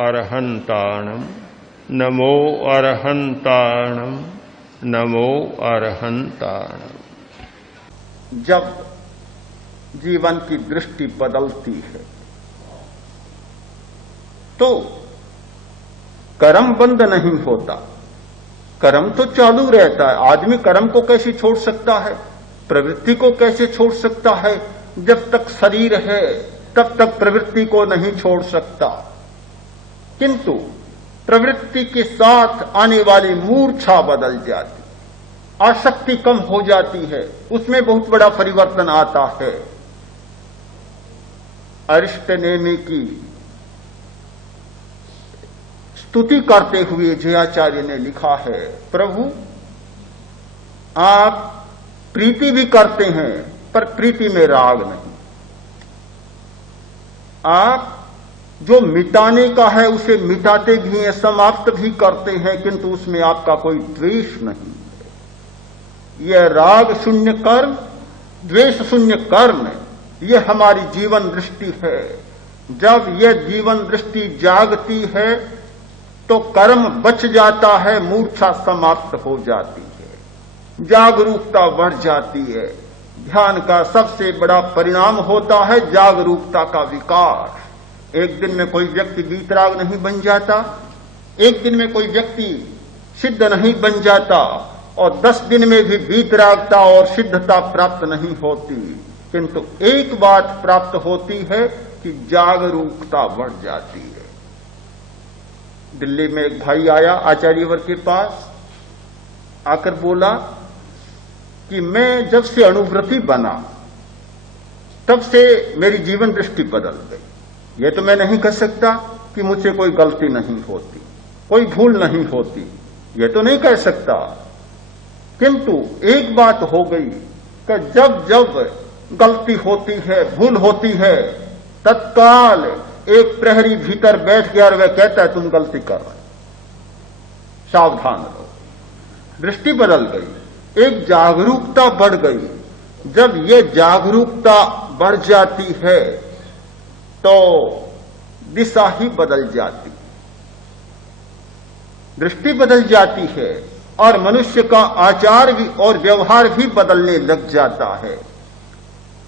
अरहंताणम नमो अरहंताणम नमो अरहंताणम। जब जीवन की दृष्टि बदलती है तो कर्म बंद नहीं होता, कर्म तो चालू रहता है। आदमी कर्म को कैसे छोड़ सकता है, प्रवृत्ति को कैसे छोड़ सकता है? जब तक शरीर है तब तक प्रवृत्ति को नहीं छोड़ सकता, किंतु प्रवृत्ति के साथ आने वाली मूर्छा बदल जाती, आसक्ति कम हो जाती है, उसमें बहुत बड़ा परिवर्तन आता है। अरिष्ट नेमि की स्तुति करते हुए जयाचार्य ने लिखा है, प्रभु आप प्रीति भी करते हैं पर प्रीति में राग नहीं, आप जो मिटाने का है उसे मिटाते भी हैं, समाप्त भी करते हैं, किंतु उसमें आपका कोई द्वेष नहीं है। यह राग शून्य कर्म, द्वेष शून्य कर्म, यह हमारी जीवन दृष्टि है। जब यह जीवन दृष्टि जागती है तो कर्म बच जाता है, मूर्छा समाप्त हो जाती है, जागरूकता बढ़ जाती है। ध्यान का सबसे बड़ा परिणाम होता है जागरूकता का विकास। एक दिन में कोई व्यक्ति वीतराग नहीं बन जाता, एक दिन में कोई व्यक्ति सिद्ध नहीं बन जाता, और 10 दिन में भी वीतरागता और सिद्धता प्राप्त नहीं होती, किंतु एक बात प्राप्त होती है कि जागरूकता बढ़ जाती है। दिल्ली में एक भाई आया आचार्यवर के पास, आकर बोला कि मैं जब से अनुभूति बना तब से मेरी जीवन दृष्टि बदल गई। ये तो मैं नहीं कह सकता कि मुझसे कोई गलती नहीं होती, कोई भूल नहीं होती, ये तो नहीं कह सकता, किंतु एक बात हो गई कि जब जब गलती होती है, भूल होती है, तत्काल एक प्रहरी भीतर बैठ गया और वह कहता है तुम गलती कर रहे, सावधान रहो। दृष्टि बदल गई, एक जागरूकता बढ़ गई। जब ये जागरूकता बढ़ जाती है तो दिशा ही बदल जाती, दृष्टि बदल जाती है, और मनुष्य का आचार भी और व्यवहार भी बदलने लग जाता है।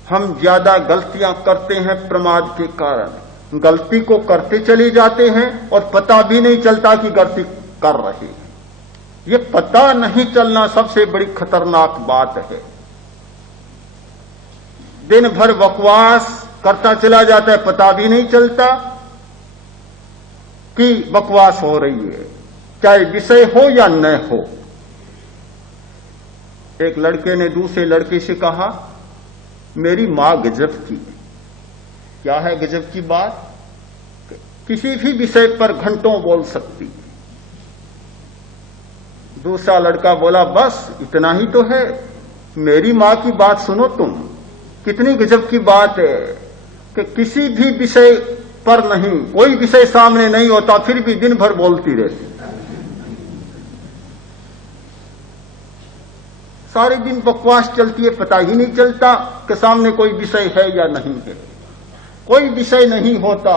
हम ज्यादा गलतियां करते हैं प्रमाद के कारण, गलती को करते चले जाते हैं और पता भी नहीं चलता कि गलती कर रहे हैं। ये पता नहीं चलना सबसे बड़ी खतरनाक बात है। दिन भर बकवास करता चला जाता है, पता भी नहीं चलता कि बकवास हो रही है, चाहे विषय हो या न हो। एक लड़के ने दूसरे लड़के से कहा, मेरी मां गजब की। क्या है गजब की बात? किसी भी विषय पर घंटों बोल सकती। दूसरा लड़का बोला, बस इतना ही तो है, मेरी मां की बात सुनो तुम, कितनी गजब की बात है कि किसी भी विषय पर नहीं, कोई विषय सामने नहीं होता, फिर भी दिन भर बोलती रहती, सारे दिन बकवास चलती है, पता ही नहीं चलता कि सामने कोई विषय है या नहीं है। कोई विषय नहीं होता,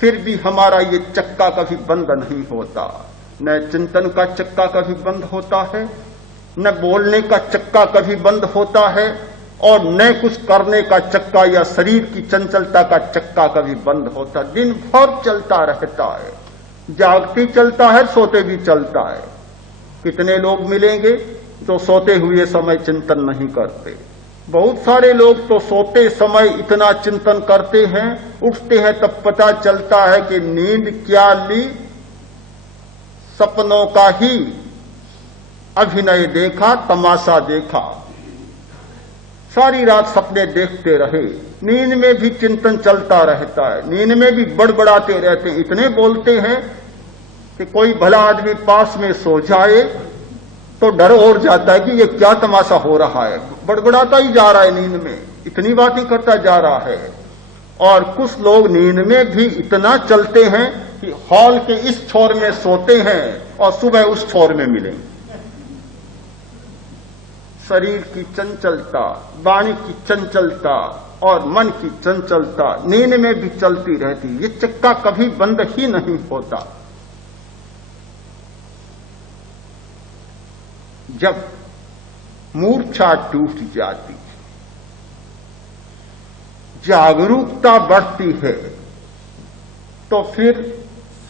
फिर भी हमारा ये चक्का कभी बंद नहीं होता। न चिंतन का चक्का कभी बंद होता है, न बोलने का चक्का कभी बंद होता है, और न कुछ करने का चक्का या शरीर की चंचलता का चक्का कभी बंद होता। दिन भर चलता रहता है, जागते चलता है, सोते भी चलता है। कितने लोग मिलेंगे तो सोते हुए समय चिंतन नहीं करते। बहुत सारे लोग तो सोते समय इतना चिंतन करते हैं, उठते हैं तब पता चलता है कि नींद क्या ली, सपनों का ही अभिनय देखा, तमाशा देखा। सारी रात सपने देखते रहे, नींद में भी चिंतन चलता रहता है, नींद में भी बड़बड़ाते रहते हैं। इतने बोलते हैं कि कोई भला आदमी पास में सो जाए तो डर और जाता है कि ये क्या तमाशा हो रहा है, बड़बड़ाता ही जा रहा है नींद में, इतनी बातें करता जा रहा है। और कुछ लोग नींद में भी इतना चलते हैं कि हॉल के इस छोर में सोते हैं और सुबह उस छोर में मिलेंगे। शरीर की चंचलता, वाणी की चंचलता और मन की चंचलता नींद में भी चलती रहती। ये चक्का कभी बंद ही नहीं होता। जब मूर्छा टूट जाती, जागरूकता बढ़ती है, तो फिर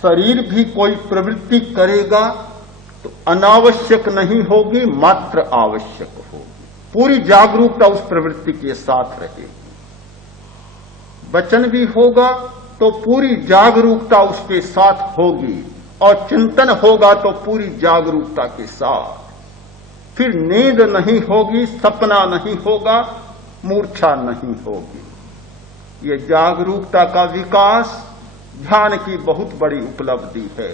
शरीर भी कोई प्रवृत्ति करेगा तो अनावश्यक नहीं होगी, मात्र आवश्यक होगी। पूरी जागरूकता उस प्रवृत्ति के साथ रहेगी। वचन भी होगा तो पूरी जागरूकता उसके साथ होगी, और चिंतन होगा तो पूरी जागरूकता के साथ। फिर नींद नहीं होगी, सपना नहीं होगा, मूर्छा नहीं होगी। ये जागरूकता का विकास ध्यान की बहुत बड़ी उपलब्धि है।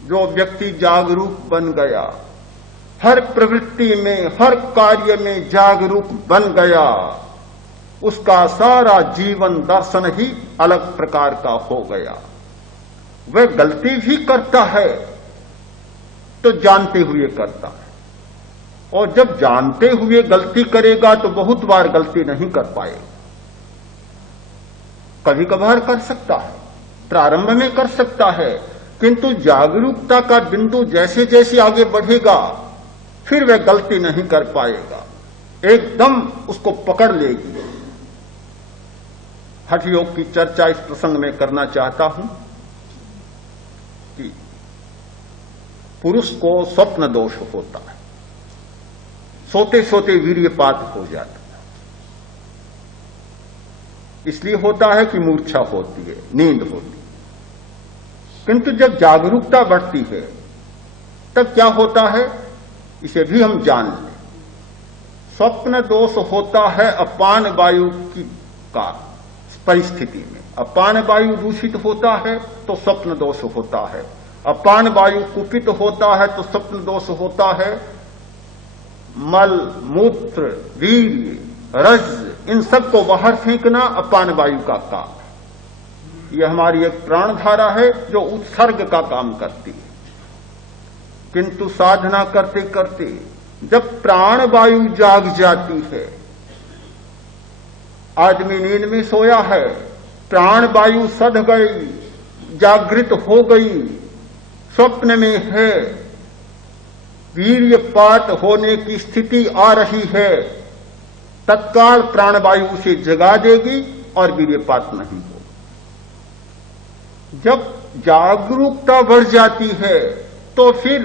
जो व्यक्ति जागरूक बन गया, हर प्रवृत्ति में, हर कार्य में जागरूक बन गया, उसका सारा जीवन दर्शन ही अलग प्रकार का हो गया। वह गलती भी करता है तो जानते हुए करता है, और जब जानते हुए गलती करेगा तो बहुत बार गलती नहीं कर पाएगा। कभी कभार कर सकता है, प्रारंभ में कर सकता है, किंतु जागरूकता का बिंदु जैसे जैसे आगे बढ़ेगा फिर वह गलती नहीं कर पाएगा, एकदम उसको पकड़ लेगी। हठ योग की चर्चा इस प्रसंग में करना चाहता हूं कि पुरुष को स्वप्न दोष होता है, सोते सोते वीर्यपात हो जाता है। इसलिए होता है कि मूर्छा होती है, नींद होती है। किंतु जब जागरूकता बढ़ती है तब क्या होता है, इसे भी हम जान लें। स्वप्न दोष होता है अपान वायु की का परिस्थिति में। अपान वायु दूषित होता है तो स्वप्न दोष होता है, अपान वायु कुपित होता है तो स्वप्न दोष होता है। मल, मूत्र, वीर्य, रज, इन सबको बाहर फेंकना अपान वायु का काम है। यह हमारी एक प्राण धारा है जो उत्सर्ग का काम करती है। किंतु साधना करते करते जब प्राण वायु जाग जाती है, आदमी नींद में सोया है, प्राण वायु सध गई, जागृत हो गई, स्वप्न में है, वीर्यपात होने की स्थिति आ रही है, तत्काल प्राणवायु उसे जगा देगी और वीर्यपात नहीं होगा। जब जागरूकता बढ़ जाती है तो फिर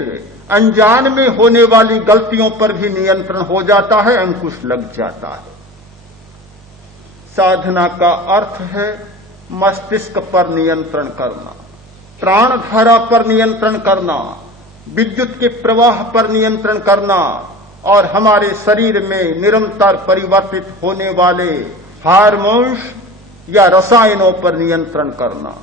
अनजान में होने वाली गलतियों पर भी नियंत्रण हो जाता है, अंकुश लग जाता है। साधना का अर्थ है मस्तिष्क पर नियंत्रण करना, प्राण धारा पर नियंत्रण करना, विद्युत के प्रवाह पर नियंत्रण करना, और हमारे शरीर में निरंतर परिवर्तित होने वाले हार्मोन्स या रसायनों पर नियंत्रण करना,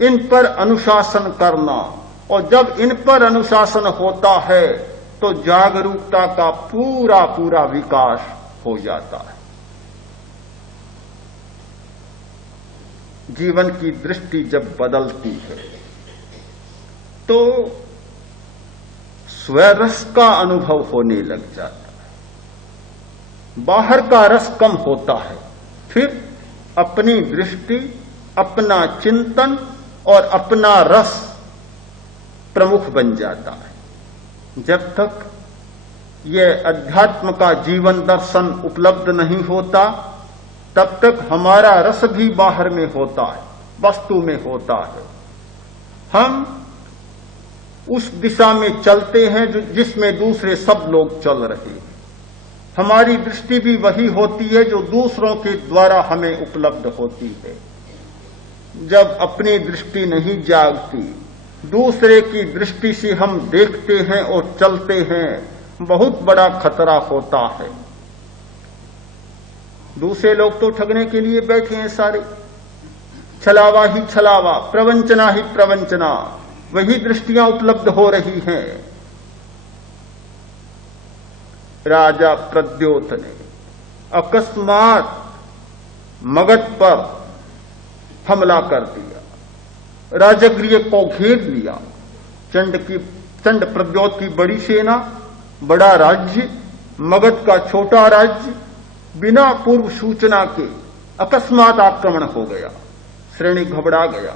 इन पर अनुशासन करना। और जब इन पर अनुशासन होता है तो जागरूकता का पूरा पूरा विकास हो जाता है। जीवन की दृष्टि जब बदलती है तो स्वरस का अनुभव होने लग जाता है, बाहर का रस कम होता है। फिर अपनी दृष्टि, अपना चिंतन और अपना रस प्रमुख बन जाता है। जब तक यह अध्यात्म का जीवन दर्शन उपलब्ध नहीं होता तब तक हमारा रस भी बाहर में होता है, वस्तु में होता है। हम उस दिशा में चलते हैं जिसमें दूसरे सब लोग चल रहे हैं। हमारी दृष्टि भी वही होती है जो दूसरों के द्वारा हमें उपलब्ध होती है। जब अपनी दृष्टि नहीं जागती, दूसरे की दृष्टि से हम देखते हैं और चलते हैं, बहुत बड़ा खतरा होता है। दूसरे लोग तो ठगने के लिए बैठे हैं सारे, छलावा ही छलावा, प्रवंचना ही प्रवंचना, वही दृष्टियां उपलब्ध हो रही हैं। राजा प्रद्योत ने अकस्मात मगध पर हमला कर दिया, राजगृह को घेर लिया। चंड प्रद्योत की बड़ी सेना, बड़ा राज्य, मगध का छोटा राज्य बिना पूर्व सूचना के अकस्मात आक्रमण हो गया। श्रेणी घबरा गया।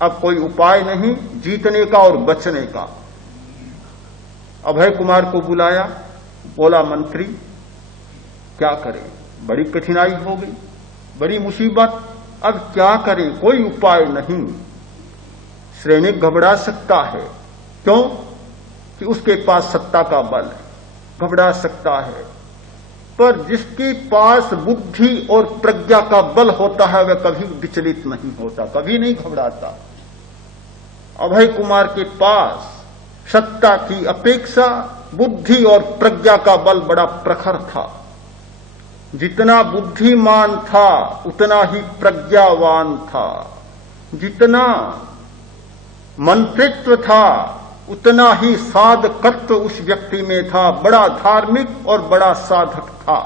अब कोई उपाय नहीं जीतने का और बचने का। अभय कुमार को बुलाया, बोला मंत्री क्या करें, बड़ी कठिनाई हो गई, बड़ी मुसीबत, अब क्या करें, कोई उपाय नहीं। श्रेणी घबरा सकता है, क्यों कि उसके पास सत्ता का बल है, घबरा सकता है, पर जिसके पास बुद्धि और प्रज्ञा का बल होता है वह कभी विचलित नहीं होता, कभी नहीं घबराता। अभय कुमार के पास सत्ता की अपेक्षा बुद्धि और प्रज्ञा का बल बड़ा प्रखर था। जितना बुद्धिमान था उतना ही प्रज्ञावान था, जितना मंत्रित्व था उतना ही साधकत्व उस व्यक्ति में था, बड़ा धार्मिक और बड़ा साधक था।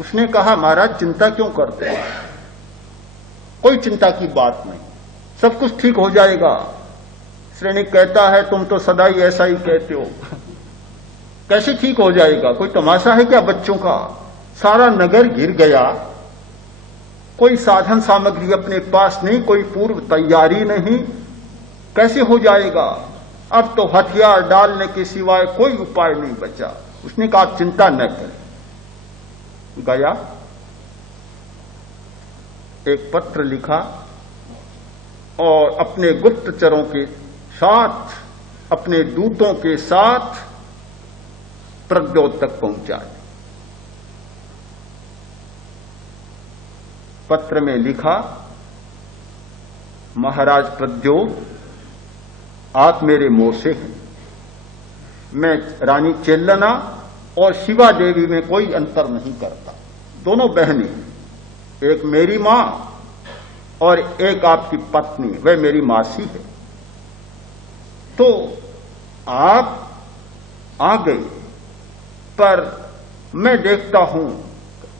उसने कहा महाराज चिंता क्यों करते हैं, कोई चिंता की बात नहीं, सब कुछ ठीक हो जाएगा। श्रेणी कहता है तुम तो सदा ही ऐसा ही कहते हो, कैसे ठीक हो जाएगा, कोई तमाशा है क्या बच्चों का, सारा नगर गिर गया, कोई साधन सामग्री अपने पास नहीं, कोई पूर्व तैयारी नहीं, कैसे हो जाएगा, अब तो हथियार डालने के सिवाय कोई उपाय नहीं बचा। उसने कहा चिंता न करें। गया, एक पत्र लिखा और अपने गुप्तचरों के साथ, अपने दूतों के साथ प्रद्योत तक पहुंचा। पत्र में लिखा महाराज प्रद्योत आप मेरे मोसे हैं, मैं रानी चेल्लना और शिवा देवी में कोई अंतर नहीं करता, दोनों बहनें, एक मेरी मां और एक आपकी पत्नी, वह मेरी मासी है। तो आप आ गए, पर मैं देखता हूं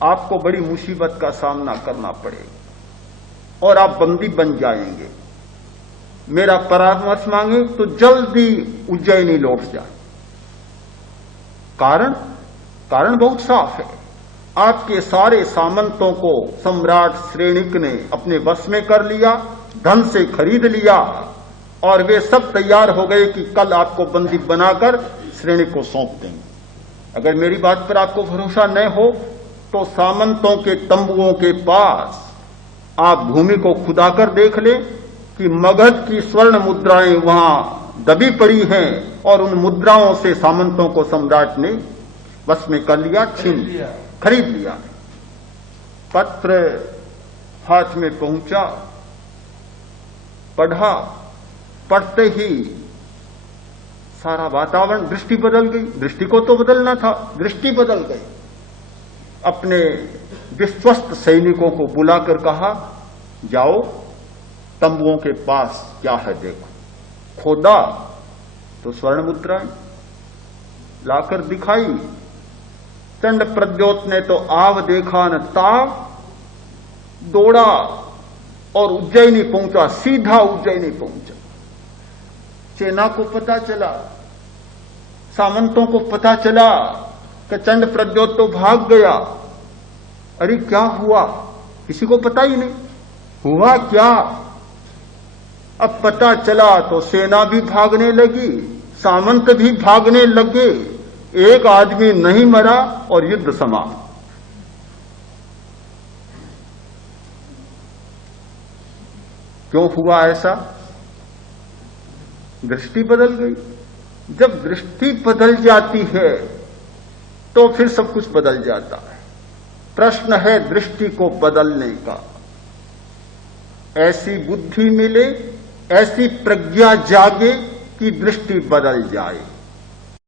आपको बड़ी मुसीबत का सामना करना पड़ेगा और आप बंदी बन जाएंगे। मेरा परामर्श मांगे तो जल्दी उज्जैनी लौट जाए। कारण बहुत साफ है, आपके सारे सामंतों को सम्राट श्रेणिक ने अपने वश में कर लिया, धन से खरीद लिया और वे सब तैयार हो गए कि कल आपको बंदी बनाकर श्रेणिक को सौंप देंगे। अगर मेरी बात पर आपको भरोसा न हो तो सामंतों के तंबुओं के पास आप भूमि को खुदाकर देख लें कि मगध की स्वर्ण मुद्राएं वहां दबी पड़ी हैं और उन मुद्राओं से सामंतों को सम्राट ने वश में कर लिया, छीन लिया, खरीद लिया। पत्र हाथ में पहुंचा, पढ़ा, पढ़ते ही सारा वातावरण, दृष्टि बदल गई। दृष्टि को तो बदलना था, दृष्टि बदल गई। अपने विश्वस्त सैनिकों को बुलाकर कहा जाओ तंबुओं के पास क्या है देखो। खोदा तो स्वर्ण मुद्राएं लाकर दिखाई। चंड प्रद्योत ने तो आव देखा न ताव, दौड़ा और उज्जैनी पहुंचा, सीधा उज्जैनी पहुंचा। सेना को पता चला, सामंतों को पता चला कि चंड प्रद्योत तो भाग गया। अरे क्या हुआ, किसी को पता ही नहीं हुआ क्या। अब पता चला तो सेना भी भागने लगी, सामंत भी भागने लगे, एक आदमी नहीं मरा और युद्ध समाप्त। क्यों हुआ ऐसा? दृष्टि बदल गई। जब दृष्टि बदल जाती है तो फिर सब कुछ बदल जाता है। प्रश्न है दृष्टि को बदलने का। ऐसी बुद्धि मिले, ऐसी प्रज्ञा जागे कि दृष्टि बदल जाए।